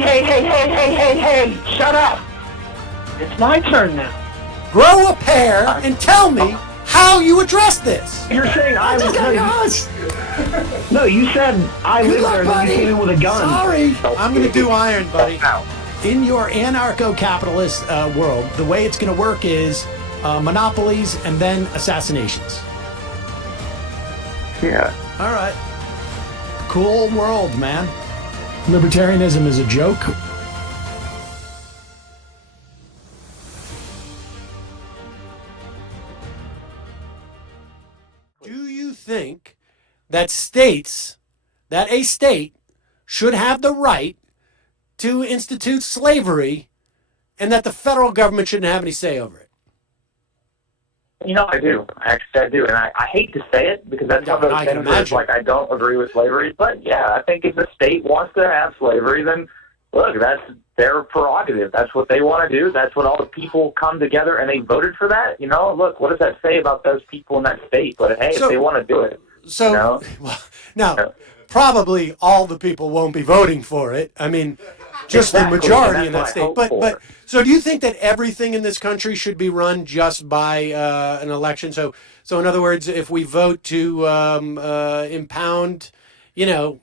Hey, shut up. It's my turn now. Grow a pair and tell me how you address this. You're saying I was... No, you said I live there and then you came in with a gun. Sorry. I'm going to do iron, buddy. In your anarcho-capitalist world, the way it's going to work is monopolies and then assassinations. Yeah. All right. Cool world, man. Libertarianism is a joke. Do you think that a state should have the right to institute slavery and that the federal government shouldn't have any say over it? You know, I do. Actually, I do. And I hate to say it because that's one of those things where it's like I don't agree with slavery. But, yeah, I think if the state wants to have slavery, then, look, that's their prerogative. That's what they want to do. That's what all the people come together and they voted for that. You know, look, what does that say about those people in that state? But, hey, if they want to do it. So, you know? Well, now, probably all the people won't be voting for it. I mean, just the majority in that state. But so do you think that everything in this country should be run just by an election? So in other words, if we vote to impound, you know,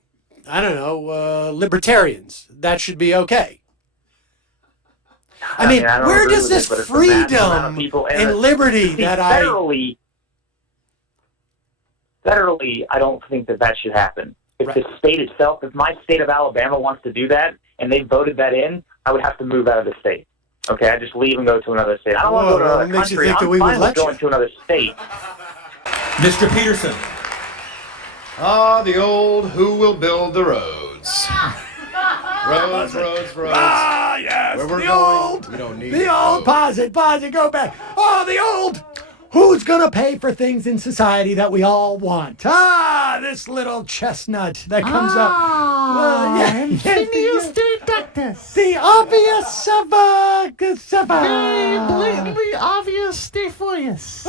I don't know, libertarians, that should be okay. I mean where does this freedom and liberty Federally, I don't think that should happen. If the state itself, if my state of Alabama wants to do that and they voted that in, I would have to move out of the state. Okay, I just leave and go to another state. I don't want to go to another country. I'm fine with going to another state. Mr. Peterson. The old who will build the roads. Roads. Ah, yes, Where we're the going, old. we don't need the old. Pause it, go back. Oh, the old. Who's going to pay for things in society that we all want? This little chestnut that comes up. The obvious Very blatantly obvious defoyus.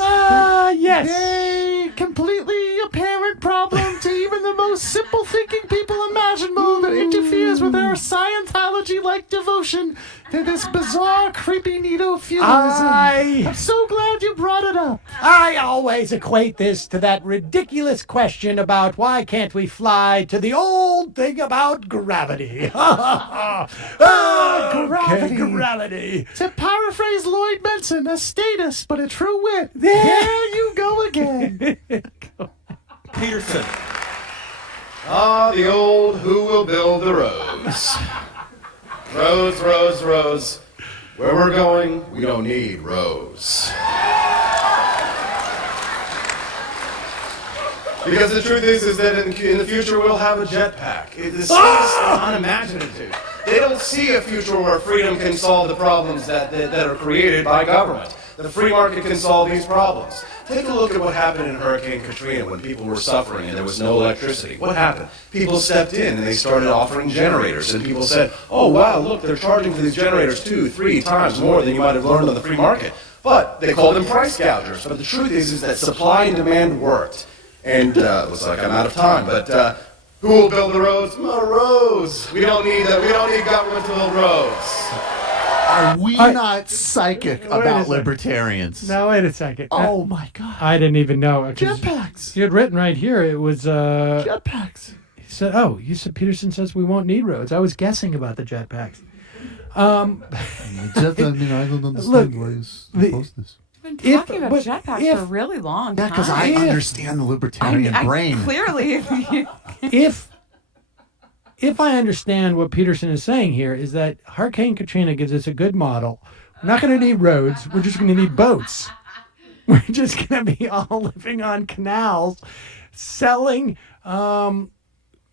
Yes. A completely apparent problem to even the most simple-thinking people imaginable that interferes with our Scientology-like devotion to this bizarre, creepy neo-feudalism. I'm so glad you brought it up. I always equate this to that ridiculous question about why can't we fly to the old thing about gravity. Gravity. To paraphrase Lloyd Benson, a status but a true wit. There you go again. Peterson. The old who will build the roads. Roads. Where we're going, we don't need roads. Because the truth is that in the future we'll have a jetpack. This is unimaginative. They don't see a future where freedom can solve the problems that are created by government. The free market can solve these problems. Take a look at what happened in Hurricane Katrina when people were suffering and there was no electricity. What happened? People stepped in and they started offering generators. And people said, oh, wow, look, they're charging for these generators 2-3 times more than you might have learned on the free market. But they called them price gougers. But the truth is that supply and demand worked. And looks like I'm out of time, but who will build the roads? More roads. We don't need that. We don't need government to build roads. Are we not psychic about libertarians? No, wait a second. Oh my God! I didn't even know. Jetpacks. You had written right here. It was jetpacks. He said, "Oh, you said Peterson says we won't need roads." I was guessing about the jetpacks. I mean, I don't understand why you post this. Been talking about jetpacks for a really long time. Yeah, because I understand the libertarian brain. Clearly, if I understand what Peterson is saying here, is that Hurricane Katrina gives us a good model. We're not going to need roads. We're just going to need boats. We're just going to be all living on canals, selling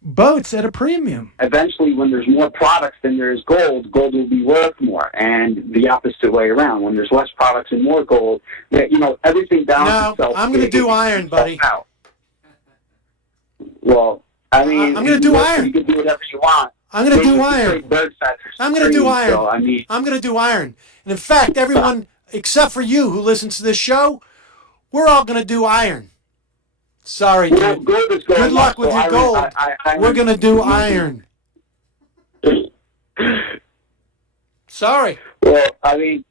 boats at a premium. Eventually, when there's more products than there's gold, gold will be worth more, and the opposite way around. When there's less products and more gold, everything balances itself. No, I'm going to do iron, buddy. Well, I mean, I'm going to do iron. You can do whatever you want. I'm going to do iron. I'm going to do iron. So, I'm going to do iron. And in fact, everyone except for you who listens to this show, we're all going to do iron. Sorry, dude. Good luck with your gold. We're going to do iron. Sorry. Well, I mean,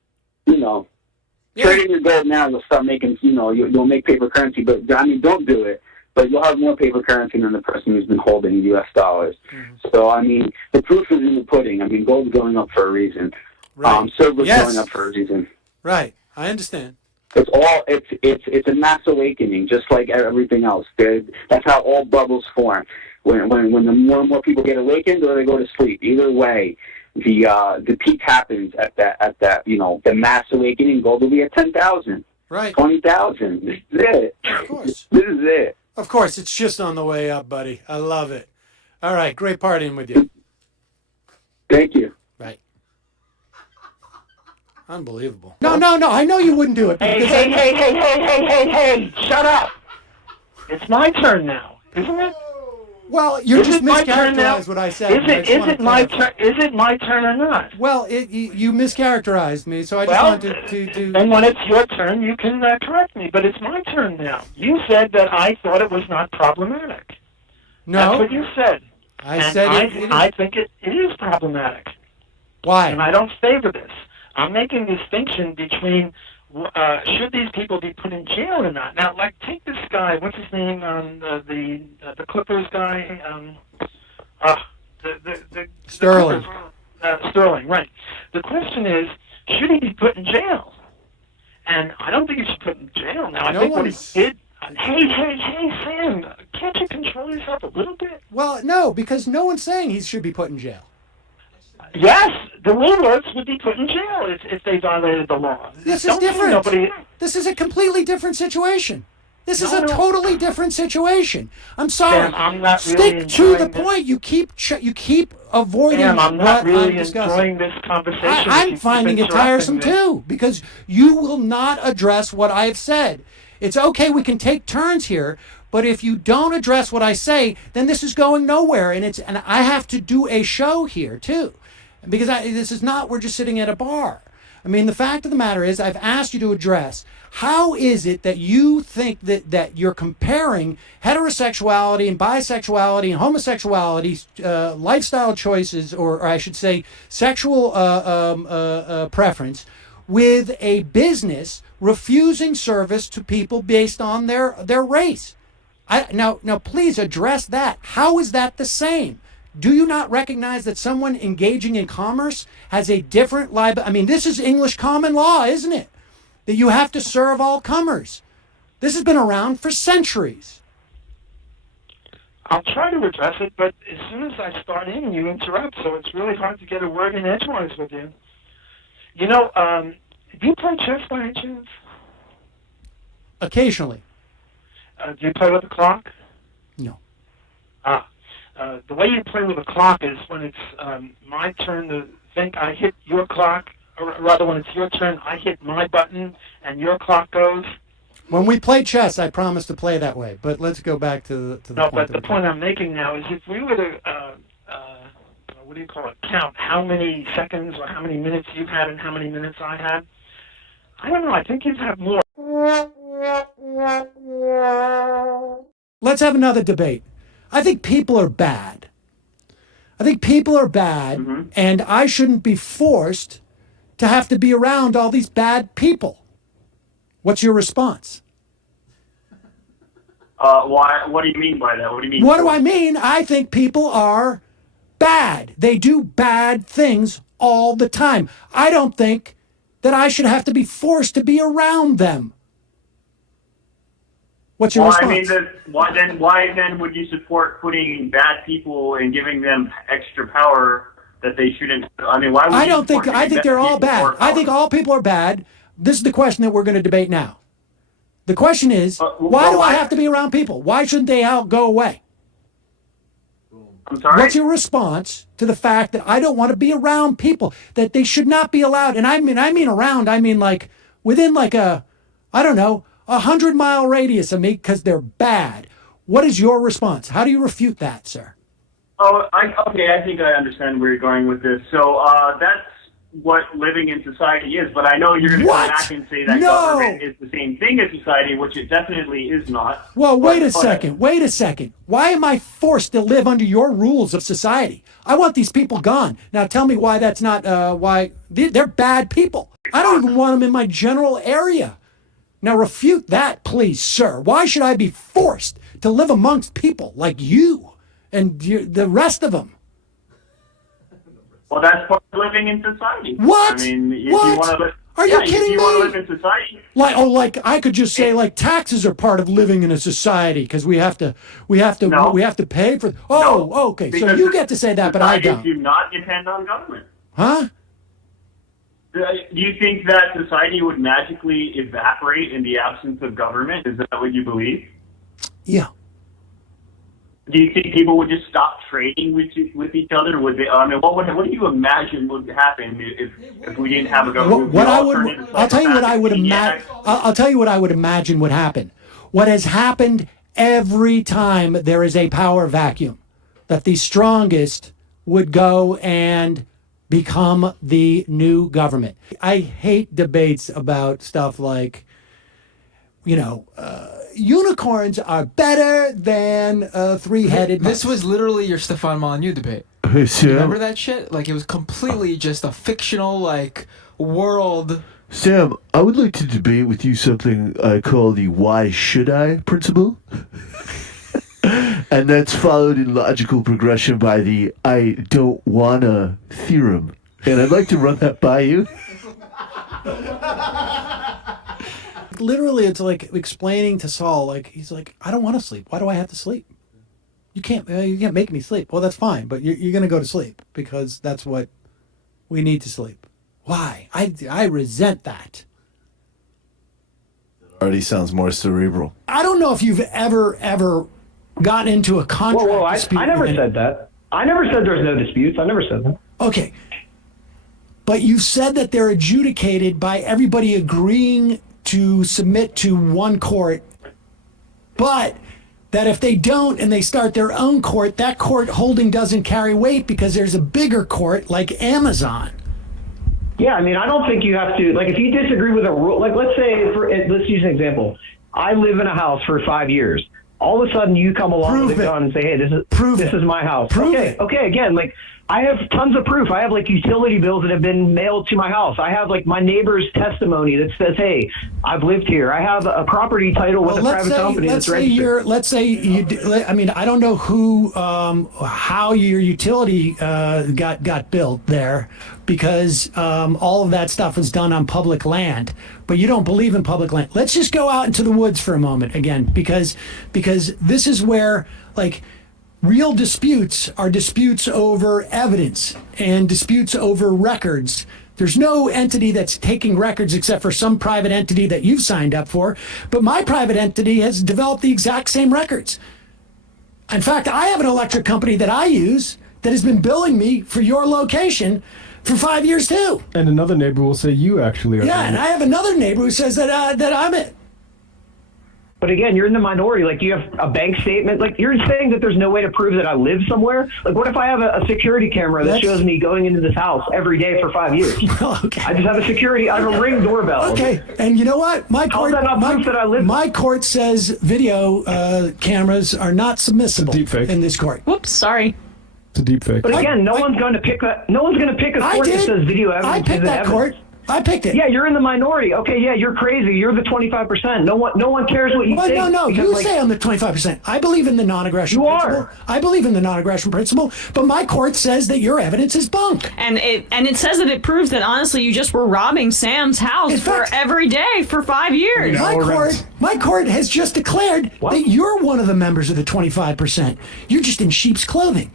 trading your gold now, you'll start making, you'll make paper currency, but I mean, don't do it. But you'll have more paper currency than the person who's been holding U.S. dollars. Mm-hmm. So, I mean, the proof is in the pudding. I mean, gold's going up for a reason. Right. Silver's going up for a reason. Right. I understand. It's a mass awakening, just like everything else. That's how all bubbles form. When the more and more people get awakened, or they go to sleep. Either way, the peak happens at that the mass awakening. Gold will be at 10,000, right? 20,000. This is it. Of course. This is it. Of course, it's just on the way up, buddy. I love it. All right, great partying with you. Thank you. Right. Unbelievable. No. I know you wouldn't do it. Hey! Shut up! It's my turn now, isn't it? Well, you just mischaracterized what I said. Is it my turn? Is it my turn or not? Well, you mischaracterized me, so I just wanted to. And when it's your turn, you can correct me. But it's my turn now. You said that I thought it was not problematic. No, that's what you said. I think it is problematic. Why? And I don't favor this. I'm making a distinction between should these people be put in jail or not. Now, like, take this guy. What's his name? The Clippers guy. The Sterling. Sterling, right. The question is, should he be put in jail? And I don't think he should be put in jail. Now, I think what he did. Hey, Sam, can't you control yourself a little bit? Well, no, because no one's saying he should be put in jail. Yes, the Woolworths would be put in jail if they violated the law. This is different. This is a completely different situation. This is a totally different situation. I'm sorry. Sam, I'm not Stick to the point. You keep avoiding Sam, I'm not what really I'm discussing. enjoying this conversation. I'm finding it tiresome too, because you will not address what I've said. It's okay, we can take turns here, but if you don't address what I say, then this is going nowhere, and I have to do a show here too. Because this is not, we're just sitting at a bar. I mean, the fact of the matter is, I've asked you to address, how is it that you think that you're comparing heterosexuality and bisexuality and homosexuality, lifestyle choices, or I should say sexual preference, with a business refusing service to people based on their race? Now, please address that. How is that the same? Do you not recognize that someone engaging in commerce has a different liability? I mean, this is English common law, isn't it? That you have to serve all comers. This has been around for centuries. I'll try to address it, but as soon as I start in, you interrupt, so it's really hard to get a word in edgewise with you. You know, do you play chess by any chance? Occasionally. Do you play with the clock? No. The way you play with a clock is when it's my turn to think I hit your clock, or rather when it's your turn, I hit my button and your clock goes. When we play chess, I promise to play that way, but let's go back to the point. No, but the point I'm making now is if we were to, what do you call it, count how many seconds or how many minutes you had and how many minutes I had, I don't know, I think you'd have more. Let's have another debate. I think people are bad. Mm-hmm. And I shouldn't be forced to have to be around all these bad people. What's your response? Why? What do you mean by that? What do you mean? What do I mean? I think people are bad. They do bad things all the time. I don't think that I should have to be forced to be around them. What's your response? I mean, why then would you support putting bad people and giving them extra power that they shouldn't? I mean, why would I think they're all bad. I think all people are bad. This is the question that we're going to debate now. The question is, why do I have to be around people? Why shouldn't they all go away? I'm sorry? What's your response to the fact that I don't want to be around people, that they should not be allowed? And I mean around, I mean like within like a 100-mile radius of me, because they're bad. What is your response? How do you refute that, sir? I think I understand where you're going with this. So that's what living in society is, but I know you're going to come back and say that government is the same thing as society, which it definitely is not. Well, wait a second. Why am I forced to live under your rules of society? I want these people gone. Now tell me why that's not, why they're bad people. I don't even want them in my general area. Now refute that, please, sir. Why should I be forced to live amongst people like you and the rest of them? Well, that's part of living in society. What? I mean, if what? you want to live, are you kidding me? If you want to live in society, like I could just say like taxes are part of living in a society because we have to pay for. Oh, okay. So you get to say that, but I don't. Do not depend on government. Huh? Do you think that society would magically evaporate in the absence of government? Is that what you believe? Yeah. Do you think people would just stop trading with each other? Would they? I mean, what do you imagine would happen if we didn't have a government? I'll tell you what I would imagine. I'll tell you what I would imagine would happen. What has happened every time there is a power vacuum, that the strongest would go and become the new government. I hate debates about stuff like, unicorns are better than three-headed mice. This was literally your Stefan Molyneux debate. Hey, Sam. Remember that shit? Like, it was completely just a fictional, world. Sam, I would like to debate with you something I call the why should I principle. And that's followed in logical progression by the I don't wanna theorem. And I'd like to run that by you. Literally, it's like explaining to Saul, he's like, I don't want to sleep. Why do I have to sleep? You can't make me sleep. Well, that's fine, but you're going to go to sleep because that's what we need to sleep. Why? I resent that. Already sounds more cerebral. I don't know if you've ever gotten into a contract dispute. I never said that. I never said there's no disputes. I never said that. Okay. But you said that they're adjudicated by everybody agreeing to submit to one court, but that if they don't and they start their own court, that court holding doesn't carry weight because there's a bigger court like Amazon. Yeah, I mean, I don't think you have to, if you disagree with a rule, let's use an example. I live in a house for 5 years. All of a sudden you come along with a gun and say, hey, this is my house. Okay, again, I have tons of proof. I have utility bills that have been mailed to my house. I have my neighbor's testimony that says, hey, I've lived here. I have a property title with a private company that's registered. Let's say you, I mean, I don't know how your utility got built there because all of that stuff was done on public land, but you don't believe in public land. Let's just go out into the woods for a moment again, because this is where real disputes are disputes over evidence and disputes over records. There's no entity that's taking records except for some private entity that you've signed up for. But my private entity has developed the exact same records. In fact, I have an electric company that I use that has been billing me for your location for 5 years too. And another neighbor will say you actually are. Yeah, and I have another neighbor who says that I'm it. But again, you're in the minority. You have a bank statement. You're saying that there's no way to prove that I live somewhere. What if I have a security camera that shows me going into this house every day for 5 years? Okay. I just have I have a Ring doorbell. Okay, and you know what? My court says video cameras are not submissible in this court. Whoops, sorry. It's a deep fake. But again, no one's going to pick a court that says video evidence. I picked that court. I picked it. Yeah, you're in the minority. Okay, yeah, you're crazy. You're the 25%. No one cares what you think. No. You say I'm the 25%. I believe in the non-aggression principle. You are. I believe in the non-aggression principle, but my court says that your evidence is bunk. And it says that it proves that honestly you just were robbing Sam's house every day for 5 years. My court has just declared that you're one of the members of the 25%. You're just in sheep's clothing.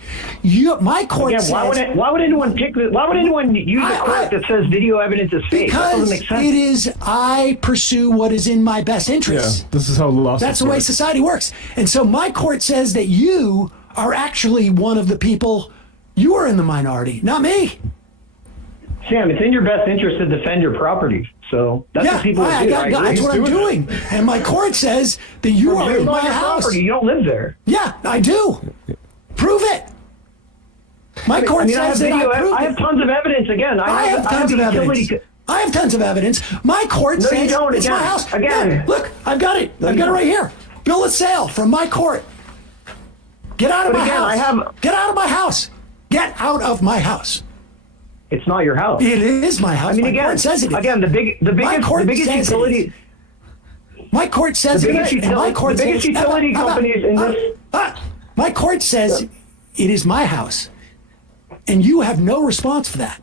My court says. Why would anyone use a court that says video evidence is fake? That doesn't make sense. It is, I pursue what is in my best interest. Yeah, this is how lawsuits That's the way society works. And so my court says that you are actually one of the people, you are in the minority, not me. Sam, it's in your best interest to defend your property. So that's what people do. That's what I'm doing. And my court says that you are in my house. Property. You don't live there. Yeah, I do. Prove it. My court says that I have tons of evidence. Again, I have tons of evidence. I have tons of evidence. My court says it's my house. Again, look, I've got it. I've got it right here. Bill of sale from my court. Get out of my house. Get out of my house. Get out of my house. It's not your house. It is my house. I mean, again, court says it is. Again, the biggest utility. My court says it is. The biggest utility companies in this. My court says it is my house, and you have no response for that.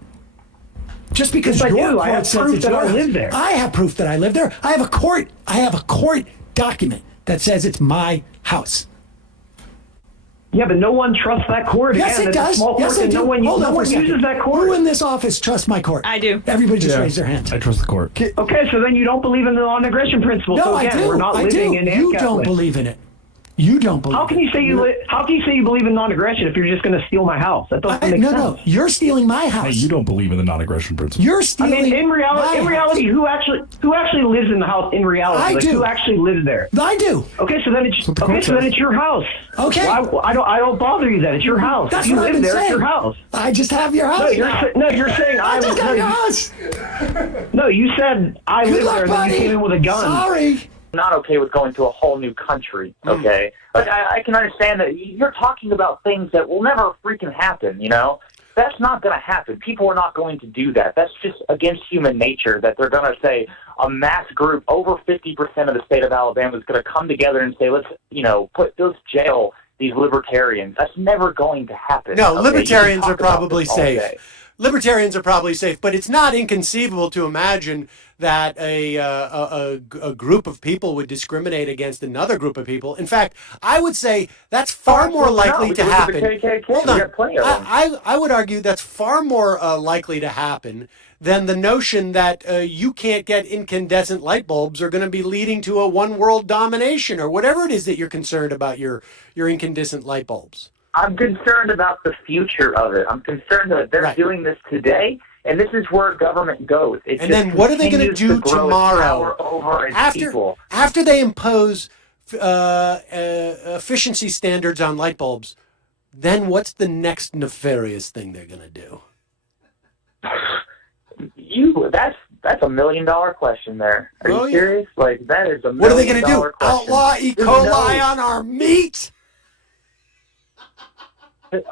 Just because your court says it's your house. I have proof that I live there. I have a court document that says it's my house. Yeah, but no one trusts that court. Yes, it does. Yes, it does. No one uses that court. Who in this office trusts my court? I do. Everybody just raise their hand. I trust the court. Okay, so then you don't believe in the non-aggression principle. No, so again, I do. We're not living in You don't believe in it. You don't believe. How can you say you believe in non-aggression if you're just going to steal my house? That doesn't make sense. No, you're stealing my house. Hey, you don't believe in the non-aggression principle. You're stealing. I mean, in reality, who actually lives in the house? In reality, I do. Who actually lives there? I do. Okay, so then it's your house. Okay. I don't bother you then. It's your house. That's if you what live I've been there. saying. It's your house. I just have your house. You're saying I just have your house. No, you said I live there, and then you came in with a gun. Sorry. Not okay with going to a whole new country, okay? Like, I can understand that you're talking about things that will never freaking happen, you know? That's not going to happen. People are not going to do that. That's just against human nature, that they're going to say a mass group, over 50% of the state of Alabama is going to come together and say, let's, let's jail these libertarians. That's never going to happen. No, okay? libertarians are probably safe. Libertarians are probably safe, but it's not inconceivable to imagine that a group of people would discriminate against another group of people. In fact, I would say that's far more likely to happen. Hold on. I would argue that's far more likely to happen than the notion that you can't get incandescent light bulbs are going to be leading to a one world domination or whatever it is that you're concerned about your incandescent light bulbs. I'm concerned about the future of it. I'm concerned that they're doing this today, and this is where government goes. And then what are they going to do tomorrow after they impose efficiency standards on light bulbs? Then what's the next nefarious thing they're going to do? That's $1 million question there. Are you serious? Like, that is a $1 million question. What are they going to do? Outlaw E. coli on our meat?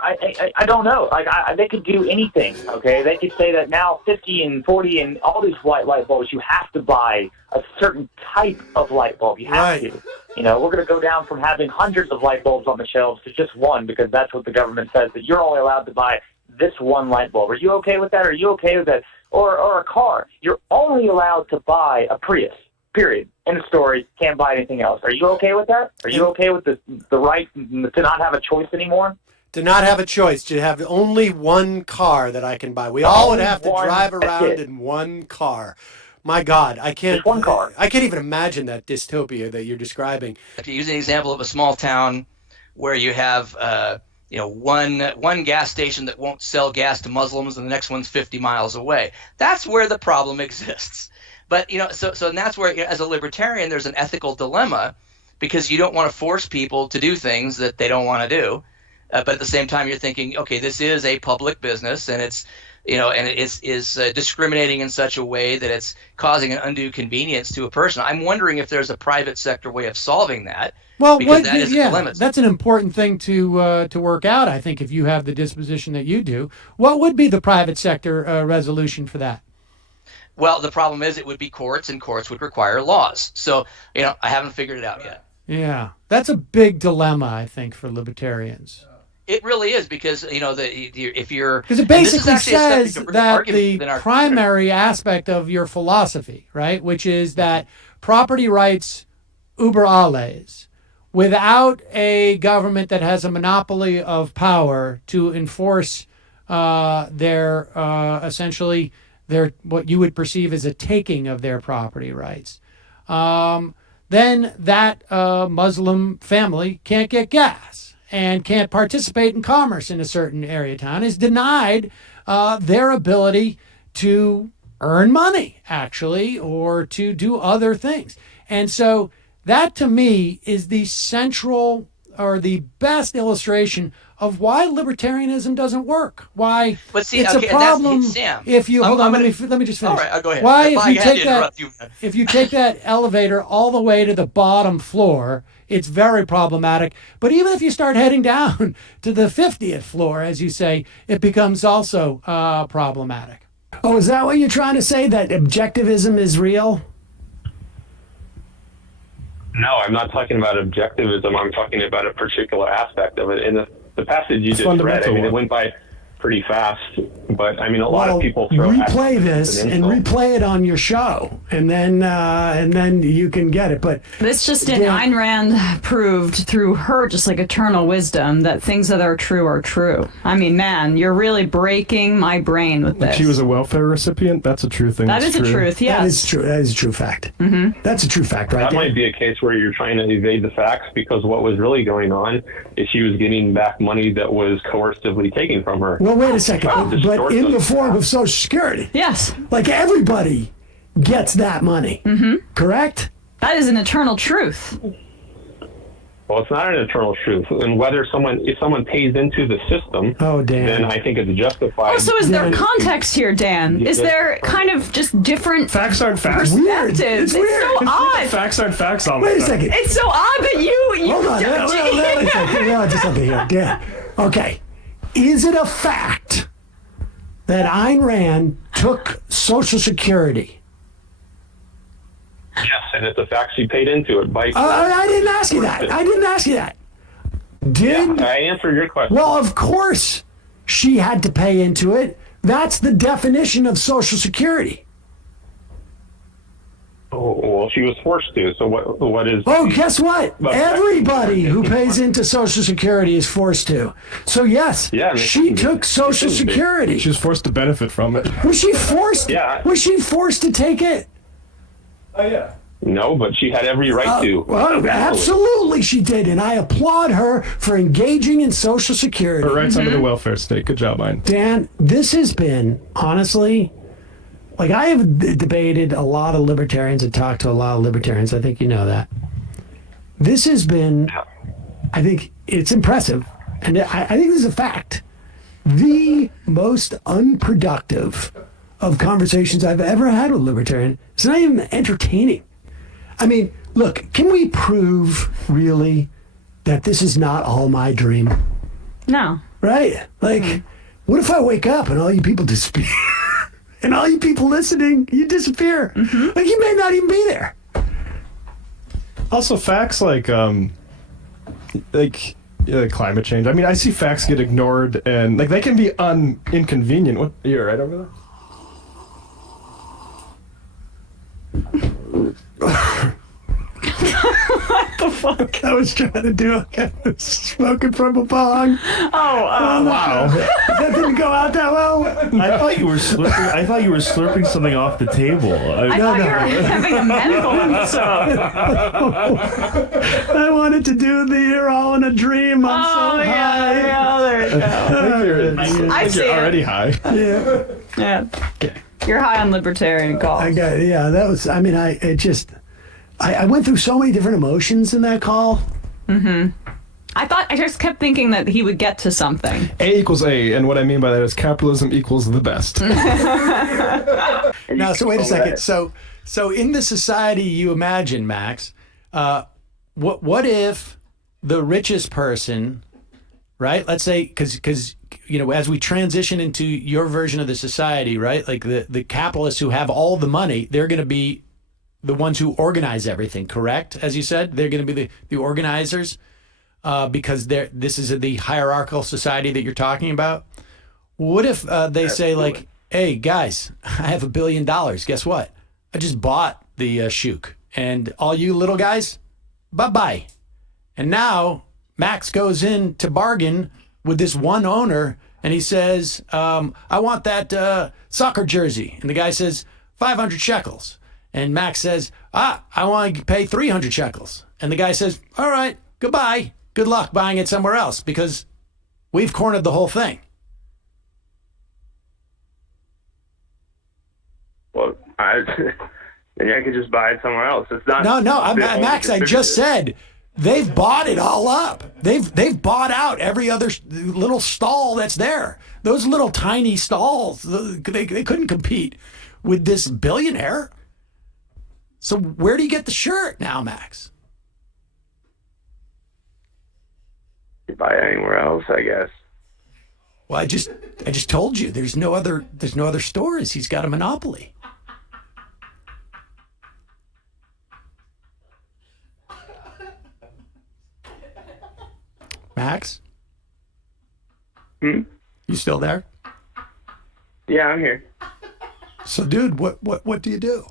I don't know. Like, they could do anything, okay? They could say that now 50 and 40 and all these white light bulbs, you have to buy a certain type of light bulb. You have to. We're going to go down from having hundreds of light bulbs on the shelves to just one, because that's what the government says, that you're only allowed to buy this one light bulb. Are you okay with that? Are you okay with that? Or a car. You're only allowed to buy a Prius, period. End of story. Can't buy anything else. Are you okay with that? Are you okay with the right to not have a choice anymore? To not have a choice, to have only one car that I can buy. We all would have to drive around in one car. My God, I can't. Just one car. I can't even imagine that dystopia that you're describing. If you use an example of a small town where you have, one gas station that won't sell gas to Muslims, and the next one's 50 miles away. That's where the problem exists. But so and that's where, as a libertarian, there's an ethical dilemma, because you don't want to force people to do things that they don't want to do. But at the same time, you're thinking, okay, this is a public business, and it's, and it is discriminating in such a way that it's causing an undue convenience to a person. I'm wondering if there's a private sector way of solving that. Well, dilemma. That's an important thing to work out. I think if you have the disposition that you do, what would be the private sector resolution for that? Well, the problem is it would be courts, and courts would require laws. So, I haven't figured it out yet. Yeah, that's a big dilemma, I think, for libertarians. It really is, because if you're, because it basically says that the primary aspect of your philosophy, right, which is that property rights über alles, without a government that has a monopoly of power to enforce their essentially their what you would perceive as a taking of their property rights, then that Muslim family can't get gas and can't participate in commerce in a certain area of town, is denied their ability to earn money, actually, or to do other things. And so that, to me, is the central or the best illustration of why libertarianism doesn't work. Why But see, it's okay, a problem Sam, if you hold on. Let me just finish. All right, go ahead. Why, If I had to interrupt you. if you take that elevator all the way to the bottom floor, it's very problematic. But even if you start heading down to the 50th floor, as you say, it becomes also problematic. Oh, is that what you're trying to say? That objectivism is real? No, I'm not talking about objectivism. I'm talking about a particular aspect of it. In the passage you just read, I mean, it went by pretty fast, but I mean, a lot of people throw replay this and replay it on your show, and then you can get it. But this just in, Ayn Rand proved through her just like eternal wisdom that things that are true. I mean, man, you're really breaking my brain with this. She was a welfare recipient. That's a true thing. That is a truth. Yes, that is true. That is a true fact. Mm-hmm. That's a true fact, right? That might be a case where you're trying to evade the facts, because what was really going on is she was getting back money that was coercively taken from her. Well, wait a second. But in the form of Social Security. Yes. Like everybody gets that money. Mm-hmm. Correct? That is an eternal truth. Well, it's not an eternal truth. And if someone pays into the system, then I think it's justified. Oh, so is there context here, Dan? Is there kind of just different facts aren't facts? Perspectives? It's weird. So odd. Facts aren't facts all the Wait a time. second. It's so odd that you Hold on. Wait a second. Just something here. Dan. Okay. Is it a fact that Ayn Rand took Social Security? Yes, and it's a fact she paid into it. I didn't ask you that. I answered your question. Well, of course she had to pay into it. That's the definition of Social Security. Oh, well, she was forced to. So what is... Oh, guess what? Everybody who pays into Social Security is forced to. So, yes, she took Social Security. She was forced to benefit from it. Was she forced? Yeah. Was she forced to take it? Oh, yeah. No, but she had every right to. Well, absolutely she did, and I applaud her for engaging in Social Security. Her rights under the welfare state. Good job, Ayn. Dan, this has been, honestly... Like, I have debated a lot of libertarians and talked to a lot of libertarians. I think you know that. This has been, I think it's impressive, and I think this is a fact, the most unproductive of conversations I've ever had with a libertarian. It's not even entertaining. I mean, look, can we prove, really, that this is not all my dream? No. Right? Like, what if I wake up and all you people disappear? And all you people listening, you disappear. Mm-hmm. Like, you may not even be there. Also, facts like climate change. I mean, I see facts get ignored, and like they can be inconvenient. What? You're right over there. What the fuck? I was trying to do I was smoking from a bong. Wow. That didn't go out that well. I thought you were slurping something off the table. I thought you were having a medical episode. I wanted to do the You're All in a Dream. I'm so high. Yeah, there you go. I think you're already high. Yeah. Okay. You're high on libertarian calls. That was, I mean, I went through so many different emotions in that call. Mm-hmm. I just kept thinking that he would get to something. A equals A, and what I mean by that is capitalism equals the best. Now, so wait a second. So in the society you imagine, Max, what if the richest person, right? Let's say, because as we transition into your version of the society, right? Like the capitalists who have all the money, they're going to be the ones who organize everything, correct? As you said, they're going to be the organizers because this is the hierarchical society that you're talking about. What if they say like, hey, guys, I have $1 billion. Guess what? I just bought the Shook. And all you little guys, bye-bye. And now Max goes in to bargain with this one owner and he says, I want that soccer jersey. And the guy says, 500 shekels. And Max says, I want to pay 300 shekels. And the guy says, all right, goodbye. Good luck buying it somewhere else because we've cornered the whole thing. Well, I could just buy it somewhere else. It's not. No, Max, I just said They've bought it all up. They've bought out every other little stall that's there. Those little tiny stalls, they couldn't compete with this billionaire. So where do you get the shirt now, Max? You buy anywhere else, I guess. Well, I just told you there's no other stores. He's got a monopoly. Max? You still there? Yeah, I'm here. So, dude, what do you do?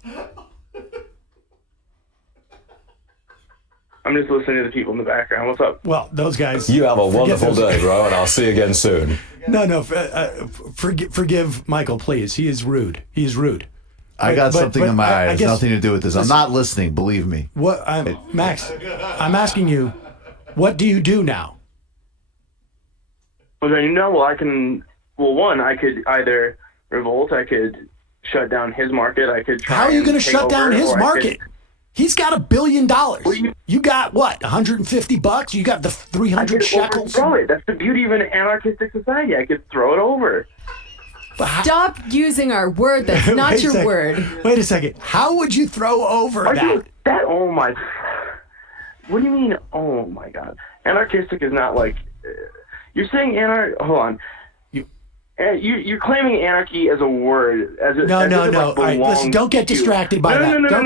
I'm just listening to the people in the background. What's up? Well, those guys. You have a wonderful day, bro, and I'll see you again soon. No, forgive Michael, please. He is rude. He is rude. I got something in my eye. It has nothing to do with this. I'm not listening, believe me. Max, I'm asking you, what do you do now? Well, then, I can... Well, one, I could either revolt, I could shut down his market, I could try. How are you going to shut down his or market? He's got $1 billion. You got what? $150? You got the 300 shekels? Throw it. That's the beauty of an anarchistic society. I could throw it over. Stop using our word that's not your word. Wait a second. How would you throw over that? Oh my. What do you mean? Oh my God. Anarchistic is not like. You're saying hold on. You're claiming anarchy as a word. No. All right, listen, don't get distracted by that. No.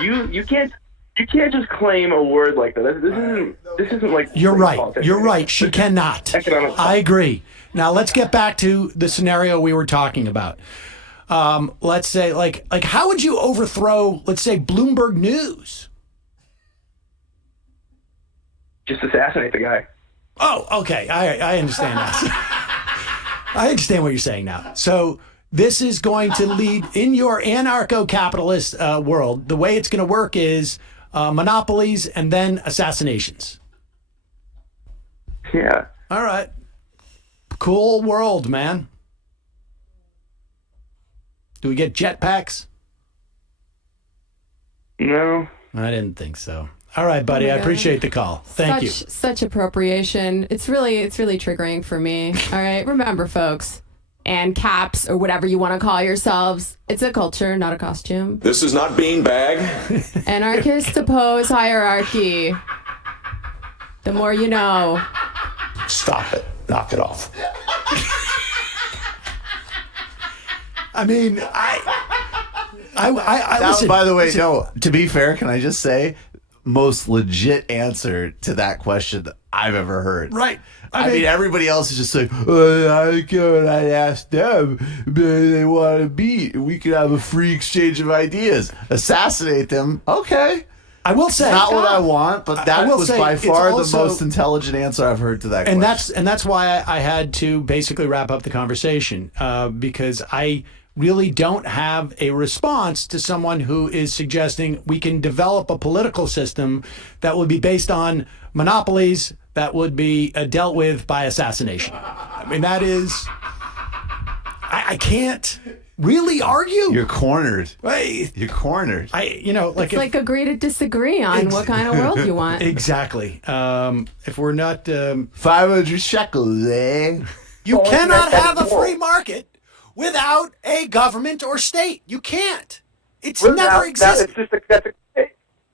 You can't just claim a word like that. This isn't like. You're right. You're right. She cannot. I agree. Now let's get back to the scenario we were talking about. Let's say, like, how would you overthrow, let's say, Bloomberg News? Just assassinate the guy. Oh, okay. I understand that. I understand what you're saying now. So this is going to lead, in your anarcho-capitalist world, the way it's going to work is monopolies and then assassinations. Yeah. All right. Cool world, man. Do we get jetpacks? No. I didn't think so. All right, buddy. I appreciate the call. Thank you. Such appropriation. It's really triggering for me. All right. Remember, folks, and caps or whatever you want to call yourselves, it's a culture, not a costume. This is not beanbag. Anarchists oppose hierarchy. The more you know. Stop it. Knock it off. I mean, I listen. By the way, no. To be fair, can I just say, most legit answer to that question I've ever heard. Right. I mean, everybody else is just like, I asked them, they want to beat. We could have a free exchange of ideas. Assassinate them. Okay. I will say, not what I want, but that was by far the most intelligent answer I've heard to that question. And that's why I had to basically wrap up the conversation, because I really don't have a response to someone who is suggesting we can develop a political system that would be based on monopolies that would be dealt with by assassination. I mean, that is... I can't really argue. You're cornered. Right. You're cornered. It's like agree to disagree on what kind of world you want. Exactly. If we're not... 500 shekels, eh? You cannot have a free market without a government or state. You can't. It's never existed.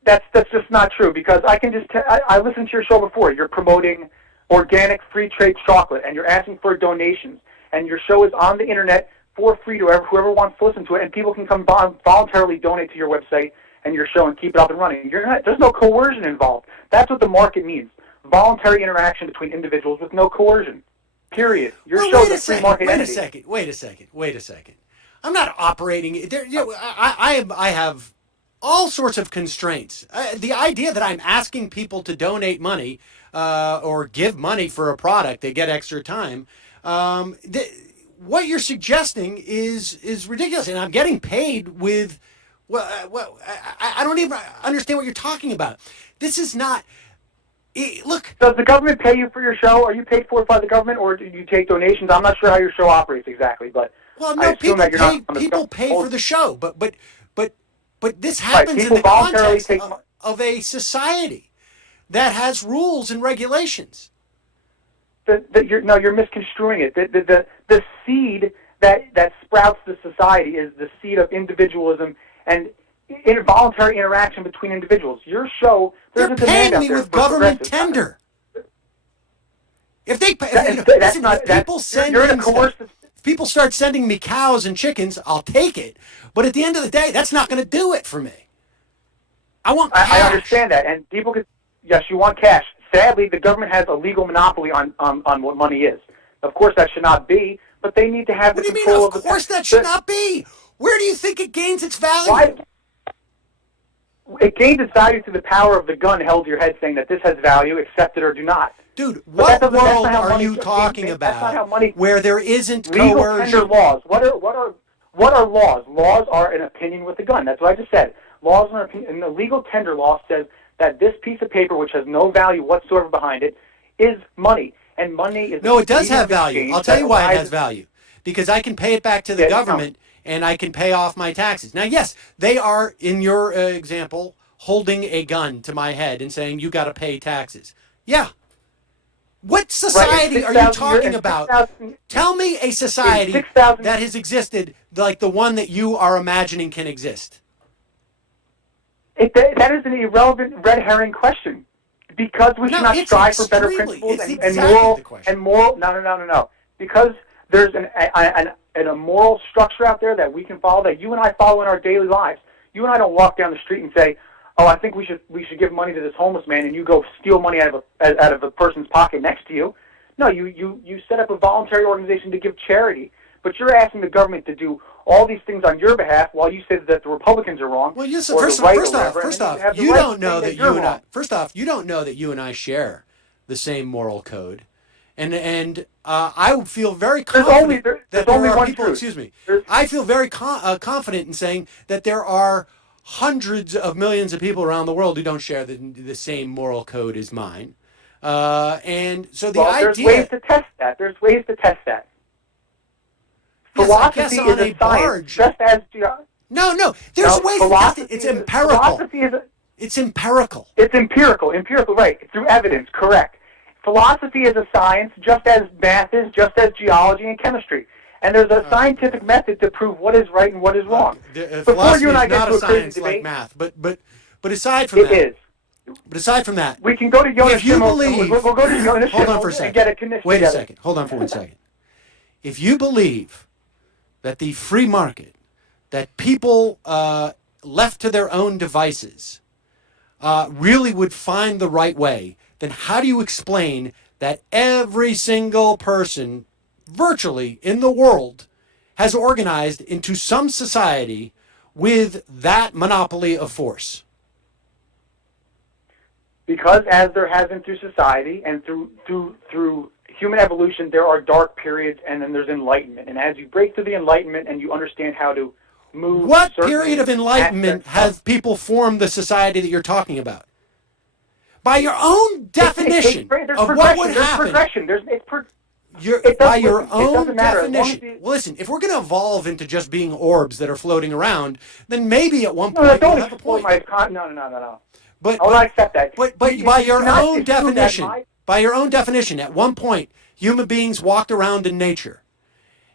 That's just not true, because I can just I listened to your show before. You're promoting organic free trade chocolate, and you're asking for donations, and your show is on the internet for free to whoever wants to listen to it, and people can come voluntarily donate to your website and your show and keep it up and running. There's no coercion involved. That's what the market means. Voluntary interaction between individuals with no coercion. Period. Your show is a free market entity. Wait a second. I'm not operating there. I have all sorts of constraints. The idea that I'm asking people to donate money or give money for a product, they get extra time. What you're suggesting is ridiculous, and I'm getting paid with. I don't even understand what you're talking about. This is not. Look. Does the government pay you for your show? Are you paid for it by the government, or do you take donations? I'm not sure how your show operates exactly, but people pay for the show, but this happens in the context. of a society that has rules and regulations. You're misconstruing it. The seed that sprouts the society is the seed of individualism and involuntary interaction between individuals. Your show, there's a demand out there with for government progressives. tender. If they, if people start sending me cows and chickens, I'll take it. But at the end of the day, that's not going to do it for me. I want cash. I understand that, and people could. Yes, you want cash. Sadly, the government has a legal monopoly on what money is. Of course, that should not be, but they need to have the control of the. Of course, that should not be. Where do you think it gains its value? Why? It gains its value through the power of the gun held to your head, saying that this has value, accept it or do not. Dude, what world are you talking about where there isn't legal coercion? Tender laws. What are laws? Laws are an opinion with a gun. That's what I just said. Laws are an opinion. And the legal tender law says that this piece of paper, which has no value whatsoever behind it, is money. And money is no, it does have value. I'll tell you why it has value. Because I can pay it back to the government and I can pay off my taxes. Now, yes, they are, in your example, holding a gun to my head and saying, you got to pay taxes. Yeah. What society are you talking about? Tell me a society that has existed like the one that you are imagining can exist. That is an irrelevant red herring question. Because we should not strive for better principles and moral. No. Because there's a moral structure out there that we can follow, that you and I follow in our daily lives. You and I don't walk down the street and say, "Oh, I think we should give money to this homeless man," and you go steal money out of a person's pocket next to you. No, you set up a voluntary organization to give charity, but you're asking the government to do all these things on your behalf while you say that the Republicans are wrong. Well, first off, you don't know that you and I. First off, you don't know that you and I share the same moral code, and I would feel very confident that there are people. Excuse me. I feel very confident in saying that there are hundreds of millions of people around the world who don't share the same moral code as mine, and so the idea. There's ways to test that. Philosophy is a science, just as No. There's ways to test it. It's empirical. Philosophy is It's empirical. It's empirical, right? Through evidence, correct. Philosophy is a science, just as math is, just as geology and chemistry. And there's a scientific method to prove what is right and what is wrong. Philosophy is not a science like math, but aside from that, it is. But aside from that, we can go to Jonas. If you believe, we'll go to Jonas. Hold on for a second. And get a condition Wait a together. second. Hold on for 1 second. If you believe that the free market, that people left to their own devices, really would find the right way, then how do you explain that every single person virtually in the world has organized into some society with that monopoly of force? Because as there has been through society and through human evolution, there are dark periods and then there's enlightenment. And as you break through the enlightenment and you understand how to move... What period of enlightenment have people formed the society that you're talking about? By your own definition of what would happen... By your own definition. Well, listen, if we're going to evolve into just being orbs that are floating around, then maybe at one point we'll have a point. No. But I'll not accept that. But by your own definition, at one point, human beings walked around in nature.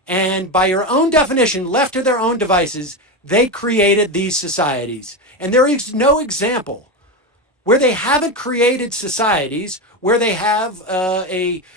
And by your own definition, left to their own devices, they created these societies. And there is no example where they haven't created societies where they have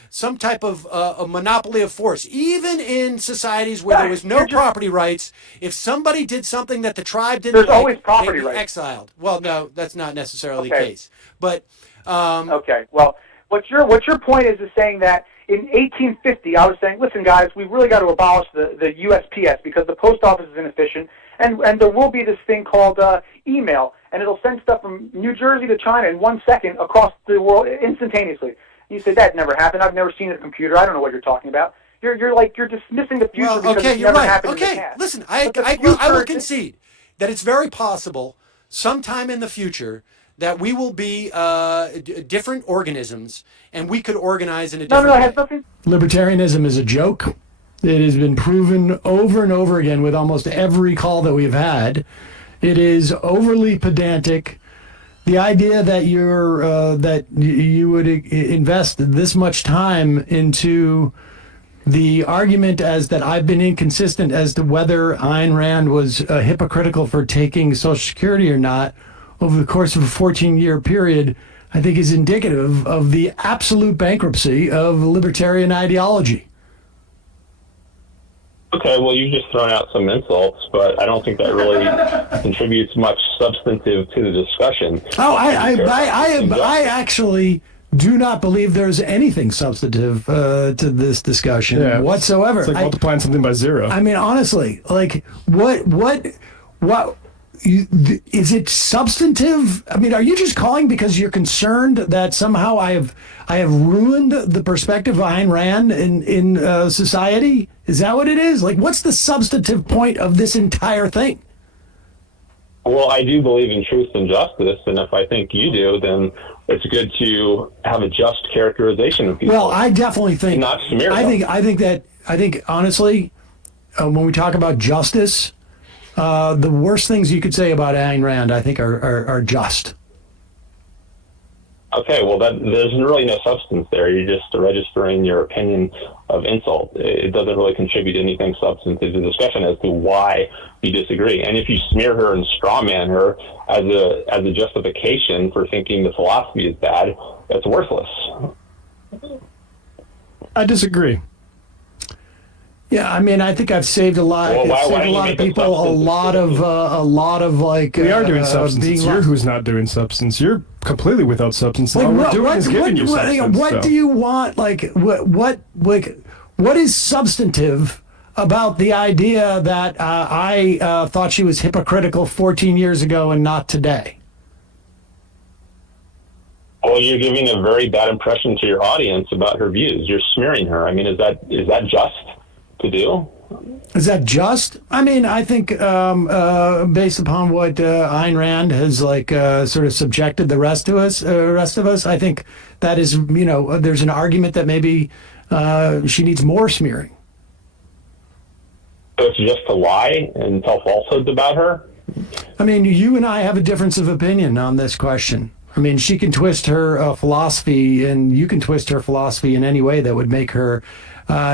some type of a monopoly of force. Even in societies where there was no property rights, if somebody did something that the tribe didn't There's like, always property they'd be rights. exiled. Well, no, that's not necessarily the Okay. case. But okay, well, what your point is saying that in 1850, I was saying, listen, guys, we really got to abolish the USPS because the post office is inefficient, and there will be this thing called email, and it'll send stuff from New Jersey to China in 1 second across the world instantaneously. You say that never happened. I've never seen a computer. I don't know what you're talking about. You're dismissing the future because it's you're never right. happened in the Okay, past. listen, But the I future- will concede that it's very possible sometime in the future that we will be different organisms and we could organize in a different way. it has nothing. Libertarianism is a joke. It has been proven over and over again with almost every call that we've had. It is overly pedantic. The idea that you would invest this much time into the argument as that I've been inconsistent as to whether Ayn Rand was hypocritical for taking Social Security or not over the course of a 14-year period, I think is indicative of the absolute bankruptcy of libertarian ideology. Okay, well, you've just thrown out some insults, but I don't think that really contributes much substantive to the discussion. Oh, I actually do not believe there's anything substantive to this discussion whatsoever. It's like multiplying something by zero. I mean, honestly, like what is it substantive? I mean, are you just calling because you're concerned that somehow I have ruined the perspective of Ayn Rand in society? Is that what it is? Like, what's the substantive point of this entire thing? Well, I do believe in truth and justice, and if I think you do, then it's good to have a just characterization of people. Well, I definitely think not smear them. I think honestly, when we talk about justice, the worst things you could say about Ayn Rand, I think, are just. Okay, well, there's really no substance there. You're just registering your opinion of insult. It doesn't really contribute anything substantive to the discussion as to why you disagree. And if you smear her and strawman her as a justification for thinking the philosophy is bad, that's worthless. I disagree. Yeah, I mean, I think I've saved a lot. Well, a lot of people, a lot of like. We are doing substance. You're who's not doing substance. You're completely without substance. Like, all we're doing is giving you substance. What do you want? Like, what is substantive about the idea that I thought she was hypocritical 14 years ago and not today? Well, you're giving a very bad impression to your audience about her views. You're smearing her. I mean, is that just to do? Is that just? I mean, I think based upon what Ayn Rand has sort of subjected the rest of us, I think that is, there's an argument that maybe she needs more smearing. So it's just to lie and tell falsehoods about her? I mean, you and I have a difference of opinion on this question. I mean, she can twist her philosophy, and you can twist her philosophy in any way that would make her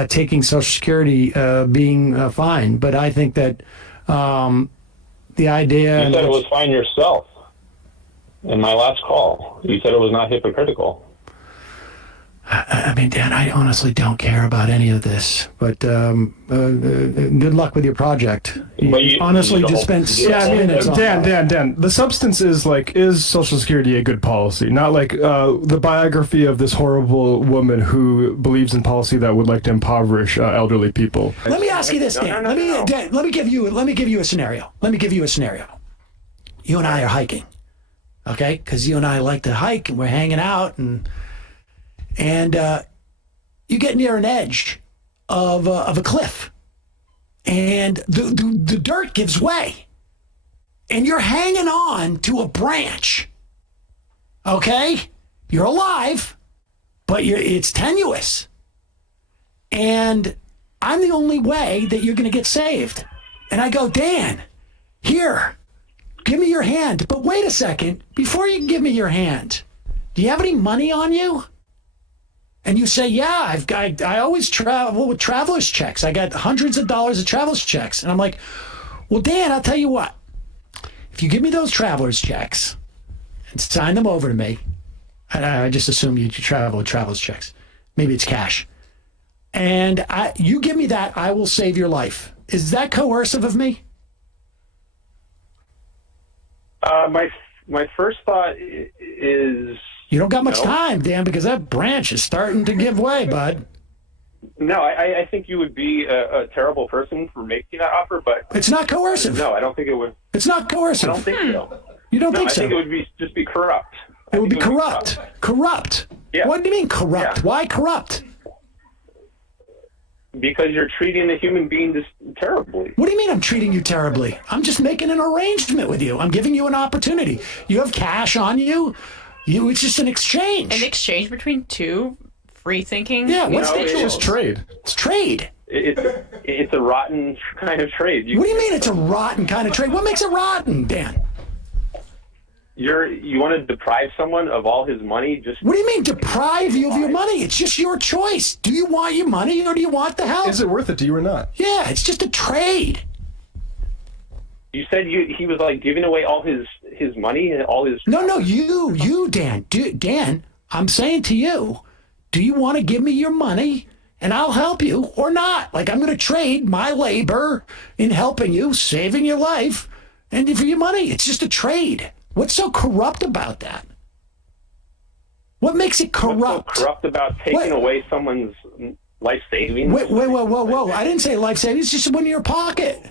taking Social Security being fine. But I think that the idea... You said it was fine yourself in my last call. You said it was not hypocritical. I mean, Dan, I honestly don't care about any of this, but good luck with your project. You honestly just spent 6 minutes on Dan, the substance is is Social Security a good policy? Not like the biography of this horrible woman who believes in policy that would like to impoverish elderly people. Let me ask you this, Dan. Let me give you a scenario. You and I are hiking, okay? Because you and I like to hike, and we're hanging out, and you get near an edge of a cliff, and the dirt gives way, and you're hanging on to a branch. Okay, you're alive, but it's tenuous, and I'm the only way that you're going to get saved. And I go, Dan, here, give me your hand. But wait a second, before you give me your hand, do you have any money on you? And you say, yeah, I always travel with traveler's checks. I got hundreds of dollars of traveler's checks. And I'm like, well, Dan, I'll tell you what. If you give me those traveler's checks and sign them over to me, I just assume you travel with traveler's checks. Maybe it's cash. And you give me that, I will save your life. Is that coercive of me? My first thought is... You don't got much time, Dan, because that branch is starting to give way, bud. No, I think you would be a terrible person for making that offer, but... It's not coercive. No, I don't think it would... It's not coercive. I don't think so. You don't think so? I think it would just be corrupt. It would be corrupt. Corrupt? Yeah. What do you mean corrupt? Yeah. Why corrupt? Because you're treating the human being just terribly. What do you mean I'm treating you terribly? I'm just making an arrangement with you. I'm giving you an opportunity. You have cash on you. It's just an exchange. An exchange between two free-thinking individuals. It's just trade. It's trade. It's a rotten kind of trade. What do you mean it's a rotten kind of trade? What makes it rotten, Dan? you want to deprive someone of all his money? Just what do you mean deprive you of your money? It's just your choice. Do you want your money or do you want the house? Is it worth it to you or not? Yeah, it's just a trade. You said he was like giving away all his money and all his. No, you, Dan. Dan, I'm saying to you, do you want to give me your money and I'll help you or not? Like I'm going to trade my labor in helping you, saving your life, and for your money. It's just a trade. What's so corrupt about that? What makes it corrupt? What's so corrupt about taking away someone's life savings? Whoa. I didn't say life savings. It's just one in your pocket.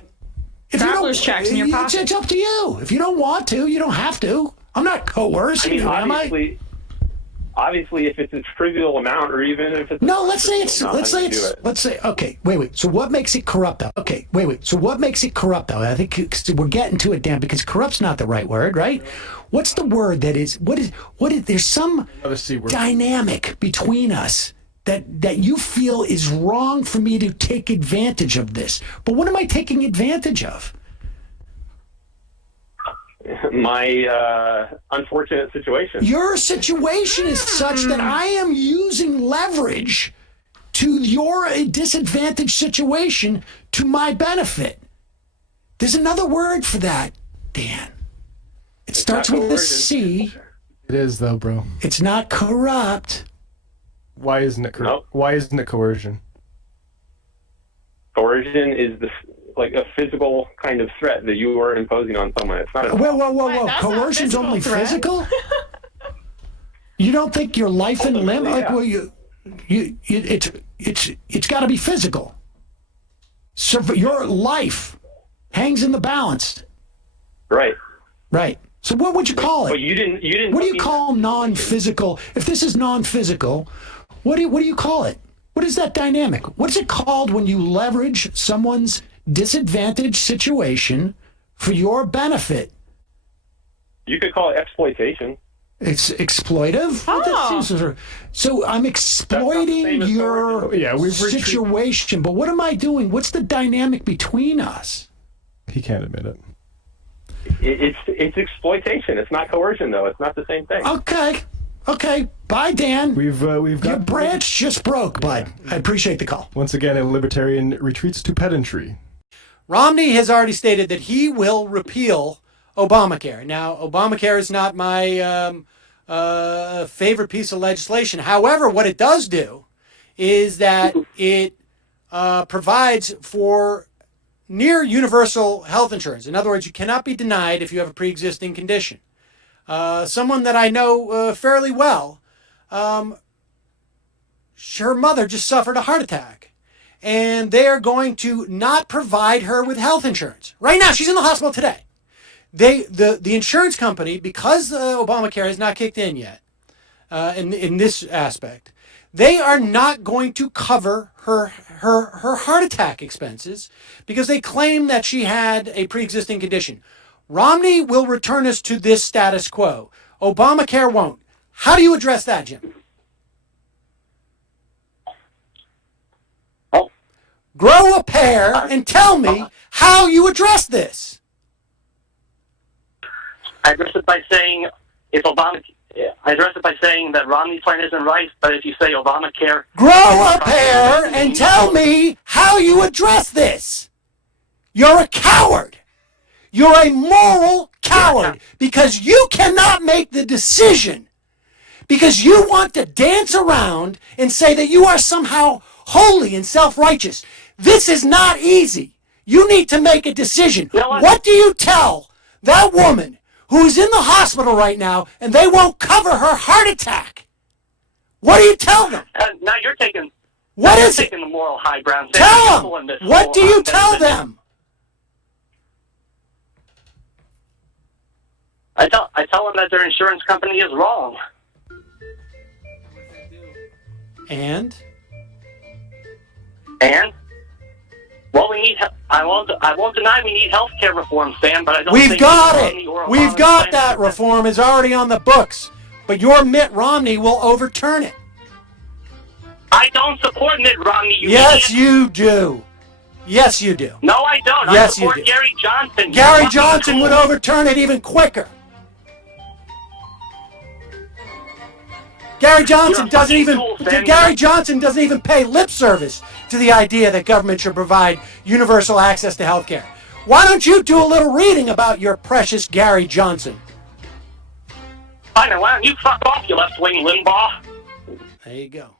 If Traveler's checks in your pocket. It's up to you. If you don't want to, you don't have to. I'm not coercing you, am I? Obviously, if it's a trivial amount, or even if it's okay. Wait. So what makes it corrupt, though? Okay, wait. So what makes it corrupt, though? I think we're getting to it, Dan, because corrupt's not the right word, right? What's the word that is? What is? There's some dynamic between us that you feel is wrong for me to take advantage of this. But what am I taking advantage of? My unfortunate situation. Your situation is such that I am using leverage to your disadvantaged situation to my benefit. There's another word for that, Dan. It starts with a C. It is, though, bro. It's not corrupt. Why isn't it corrupt? Why isn't it coercion? Coercion is like a physical kind of threat that you are imposing on someone. It's not. Whoa! Coercion's only physical. You don't think your life and limb? Yeah. Like, well, it's got to be physical. So your life hangs in the balance. Right. So what would you call it? But you didn't. What do you call non-physical? If this is non-physical, what do you call it? What is that dynamic? What is it called when you leverage someone's disadvantaged situation for your benefit? You could call it exploitation. It's exploitive? Oh. So I'm exploiting your situation, but what am I doing? What's the dynamic between us? He can't admit it. It's exploitation. It's not coercion, though. It's not the same thing. Okay. Bye, Dan. We've got your branch just broke, bud. I appreciate the call. Once again, a libertarian retreats to pedantry. Romney has already stated that he will repeal Obamacare. Now, Obamacare is not my favorite piece of legislation. However, what it does do is that it provides for near universal health insurance. In other words, you cannot be denied if you have a pre-existing condition. Someone that I know fairly well, her mother just suffered a heart attack, and they are going to not provide her with health insurance. Right now, she's in the hospital today. The insurance company, because Obamacare has not kicked in yet, in this aspect, they are not going to cover her heart attack expenses because they claim that she had a pre-existing condition. Romney will return us to this status quo. Obamacare won't. How do you address that, Jim? Grow a pair and tell me how you address this. I address it by saying that Romney's plan isn't right, but if you say Obamacare... Grow a pair and tell me how you address this. You're a coward. You're a moral coward because you cannot make the decision because you want to dance around and say that you are somehow holy and self-righteous. This is not easy. You need to make a decision. What do you tell that woman who's in the hospital right now and they won't cover her heart attack? What do you tell them? Now you're taking... taking the moral high ground. Tell them. What do you tell them? I tell them that their insurance company is wrong. And? Well, we need. I won't deny we need health care reform, Sam. But I don't. We've got it. We've got that reform. Is already on the books. But your Mitt Romney will overturn it. I don't support Mitt Romney. Yes, you do. Yes, you do. No, I don't. Yes, I support you do. Gary Johnson. Gary Johnson would overturn it even quicker. Gary Johnson doesn't even pay lip service to the idea that government should provide universal access to health care. Why don't you do a little reading about your precious Gary Johnson? I know, why don't you fuck off, you left-wing Limbaugh? There you go.